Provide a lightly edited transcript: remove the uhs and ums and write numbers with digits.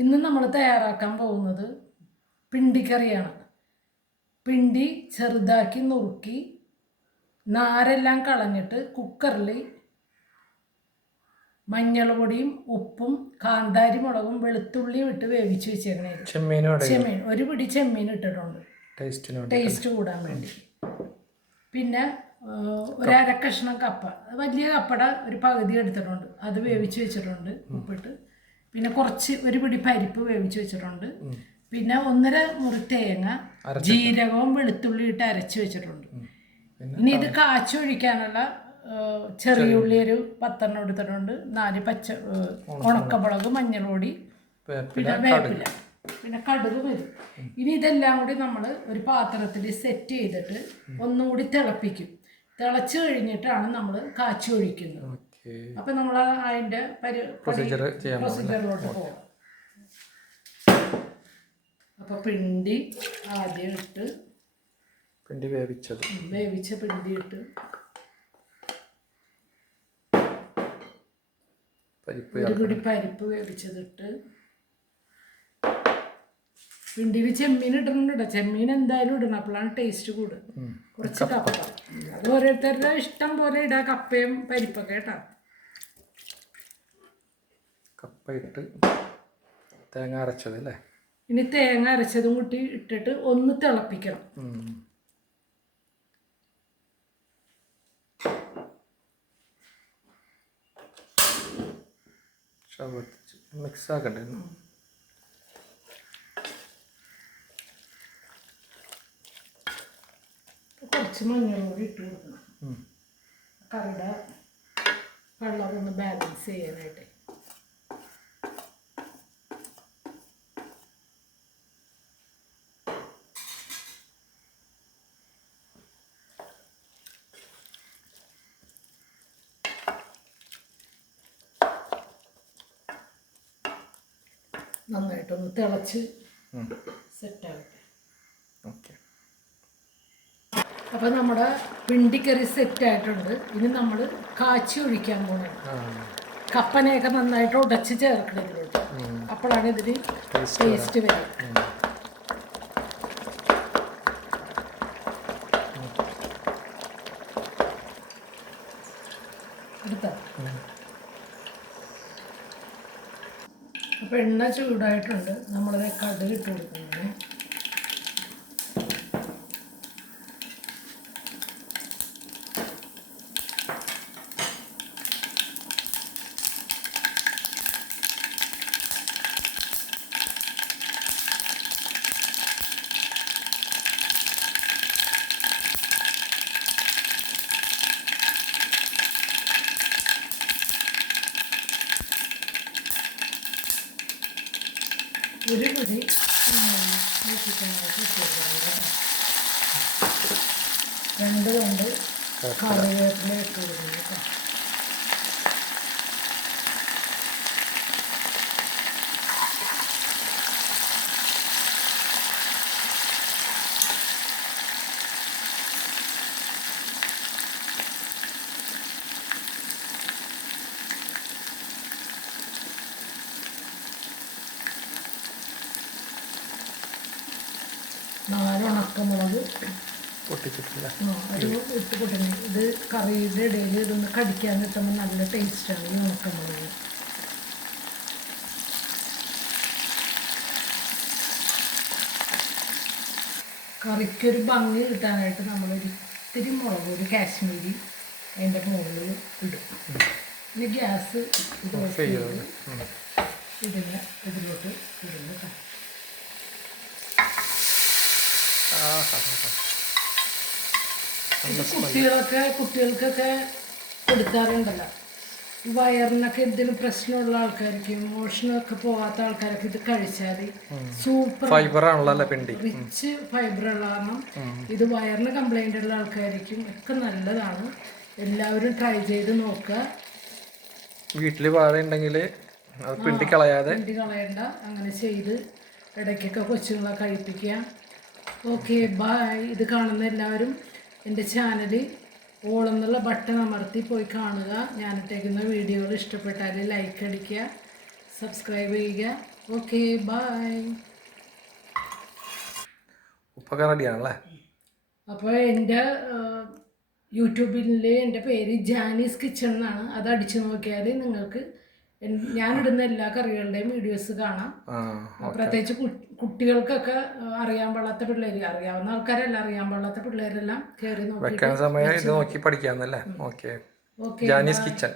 ഇന്ന് നമ്മൾ തയ്യാറാക്കാൻ പോകുന്നത് പിണ്ടിക്കറിയാണ്. പിണ്ടി ചെറുതാക്കി നുറുക്കി നാരെല്ലാം കളഞ്ഞിട്ട് കുക്കറിൽ മഞ്ഞൾപ്പൊടിയും ഉപ്പും കാന്താരി മുളകും വെളുത്തുള്ളിയും ഇട്ട് വേവിച്ച് വെച്ചേക്കണേ. ചെമ്മീൻ ഒരു പിടി ചെമ്മീൻ ഇട്ടിട്ടുണ്ട് ടേസ്റ്റ് കൂടാൻ വേണ്ടി. പിന്നെ ഒരു അര കഷ്ണം കപ്പ, വലിയ കപ്പട ഒരു പകുതി എടുത്തിട്ടുണ്ട്, അത് വേവിച്ച് വെച്ചിട്ടുണ്ട് ഉപ്പിട്ട്. പിന്നെ കുറച്ച് ഒരു പിടി പരിപ്പ് വേവിച്ച് വെച്ചിട്ടുണ്ട്. പിന്നെ 1.5 മുറി തേങ്ങ ജീരകവും വെളുത്തുള്ളി ഇട്ട് അരച്ച് വെച്ചിട്ടുണ്ട്. ഇനി ഇത് കാച്ചൊഴിക്കാനുള്ള ചെറിയ ഉള്ളി ഒരു 10 എടുത്തിട്ടുണ്ട്, 4 പച്ച ഉണക്കമുളക്, മഞ്ഞൾപ്പൊടി, പിന്നെ വേപ്പില, പിന്നെ കടുക് വരും. ഇനി ഇതെല്ലാം കൂടി നമ്മൾ ഒരു പാത്രത്തിൽ സെറ്റ് ചെയ്തിട്ട് ഒന്നും കൂടി തിളപ്പിക്കും. തിളച്ച് കഴിഞ്ഞിട്ടാണ് നമ്മൾ കാച്ചി ഒഴിക്കുന്നത്. അപ്പം നമ്മൾ അതിൻ്റെ പ്രൊസീജിയറിലോട്ട് പോകാം. അപ്പോൾ പിണ്ടി ആദ്യം ഇട്ട്, വേവിച്ച പിണ്ടി ഇട്ട്, ഒരു പിടി പരിപ്പ് വേവിച്ചതിട്ട്, പിണ്ടിയിൽ ചെമ്മീൻ ഇടുന്നുണ്ട് കേട്ടോ. ചെമ്മീൻ എന്തായാലും ഇടണം, അപ്പോഴാണ് ടേസ്റ്റ് കൂടുക. കുറച്ച് കപ്പ, അത് ഓരോരുത്തരുടെ ഇഷ്ടം പോലെ ഇടാം, കപ്പയും പരിപ്പൊക്കെ കേട്ടോ. കപ്പ ഇട്ട് തേങ്ങ അരച്ചത് അല്ലേ. ഇനി തേങ്ങ അരച്ചതും കൂട്ടി ഇട്ടിട്ട് ഒന്ന് തിളപ്പിക്കണം. മിക്സ് ആക്കണ്ടേ. കുറച്ച് മഞ്ഞൾ കൂടി ഇട്ട് കൊടുക്കണം, കറിയുടെ കളർ ഒന്ന് ബാലൻസ് ചെയ്യാനായിട്ട്. നന്നായിട്ടൊന്ന് തിളച്ച് സെറ്റാകട്ടെ. ഓക്കെ, അപ്പം നമ്മുടെ പിണ്ടിക്കറി സെറ്റായിട്ടുണ്ട്. ഇനി നമ്മൾ കാച്ചി ഒഴിക്കാൻ പോകുന്നത്. കപ്പനയൊക്കെ നന്നായിട്ട് ഉടച്ച് ചേർക്കണം ഇതിലോട്ട്, അപ്പോഴാണ് ഇതിന് ടേസ്റ്റ് വരും. എടുത്താ അപ്പം എണ്ണ ചൂടായിട്ടുണ്ട്. നമ്മളത് കടുക് ഇട്ട് കൊടുക്കുന്നത്. ഒരു പിടി മൂപ്പിക്കാനായിട്ട് ഇട്ടുകൊടുക്കണം. 2 കൊണ്ട് കറിവേപ്പില ഇട്ട് കൊടുക്കണം കേട്ടോ. ഉണക്കമുളക് പൊട്ടിച്ചിട്ടില്ല, അത് ഇട്ട് പൊട്ടുന്നത്. ഇത് കറിയുടെ ഇടയിൽ ഇതൊന്ന് കടിക്കാൻ കിട്ടുമ്പോൾ നല്ല ടേസ്റ്റാണ് ഈ ഉണക്കമുളക്. കറിക്കൊരു ഭംഗി കിട്ടാനായിട്ട് നമ്മളൊരു ഇത്തിരി മുളക്, ഒരു കാശ്മീരി അതിൻ്റെ മുകളിൽ ഇടും. ഇനി ഗ്യാസ് ഇതിലോട്ട് ഇടുന്നു കേട്ടോ. കുട്ടികൾക്കൊക്കെ കൊടുക്കാറുണ്ടല്ലോ, വയറിനൊക്കെ എന്തെങ്കിലും പ്രശ്നമുള്ള ആൾക്കാർക്ക്, മോഷണമൊക്കെ പോകാത്ത ആൾക്കാരൊക്കെ ഇത് കഴിച്ചാൽ സൂപ്പർ ഫൈബറാണല്ലോ, റിച്ച് ഫൈബറുള്ള കാരണം ഇത് വയറിന് കംപ്ലൈൻ്റ് ഉള്ള ആൾക്കാർക്കും ഒക്കെ നല്ലതാണ്. എല്ലാവരും ട്രൈ ചെയ്ത് നോക്കുക. വീട്ടിൽ വാഴ ഉണ്ടെങ്കിൽ പിണ്ടി കളയണ്ട, അങ്ങനെ ചെയ്ത് ഇടയ്ക്കൊക്കെ കൊച്ചുങ്ങളെ കഴിപ്പിക്കുക. Okay, bye. ഇത് കാണുന്ന എല്ലാവരും എൻ്റെ ചാനൽ ഓൾ എന്നുള്ള ബട്ടൺ അമർത്തി പോയി കാണുക. ഞാനിട്ടേക്കുന്ന വീഡിയോകൾ ഇഷ്ടപ്പെട്ടാൽ ലൈക്ക് അടിക്കുക, സബ്സ്ക്രൈബ് ചെയ്യുക. Okay, bye. ഉപ്പൊക്കെ റെഡിയാണല്ലേ? അപ്പോൾ എൻ്റെ യൂട്യൂബിൽ എൻ്റെ പേര് ജാനീസ് കിച്ചൺ എന്നാണ്. അത് അടിച്ചു നോക്കിയാൽ നിങ്ങൾക്ക് ഞാനിടുന്ന എല്ലാ കറികളുടെയും വീഡിയോസ് കാണാം. പ്രത്യേകിച്ച് കുട്ടികൾക്കൊക്കെ അറിയാൻ പാടാത്ത പിള്ളേർ, അറിയാവുന്ന ആൾക്കാരല്ല, അറിയാൻ പാടാത്ത പിള്ളേരെല്ലാം കയറി നോക്കി പഠിക്കാന്നല്ലേ? Okay, ജാനീസ് kitchen.